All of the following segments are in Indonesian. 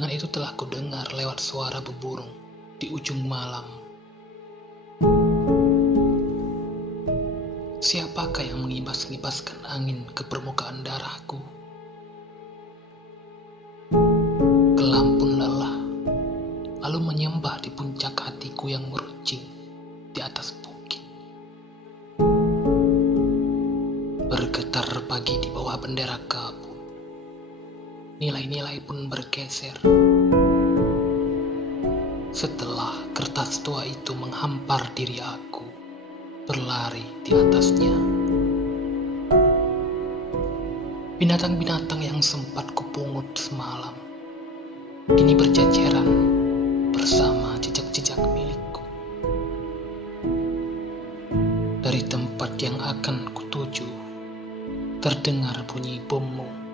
Undangan itu telah kudengar lewat suara beburung di ujung malam. Siapakah yang mengibas-ngibaskan angin ke permukaan darahku? Kelam pun lelah, lalu menyembah di puncak hatiku yang meruncing di atas bukit. Bergetar pagi di bawah bendera kabut. Nilai-nilai pun bergeser. Setelah kertas tua itu menghampar diri aku, berlari di atasnya. Binatang-binatang yang sempat kupungut semalam kini berjajaran bersama jejak-jejak milikku. Dari tempat yang akan kutuju, terdengar bunyi bommu.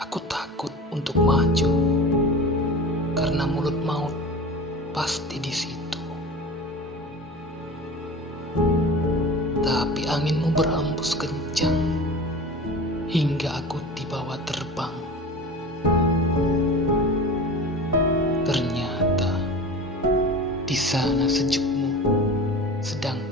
Aku takut untuk maju, karena mulut maut pasti di situ. Tapi anginmu berhembus kencang, hingga aku dibawa terbang. Ternyata di sana sejukmu sedang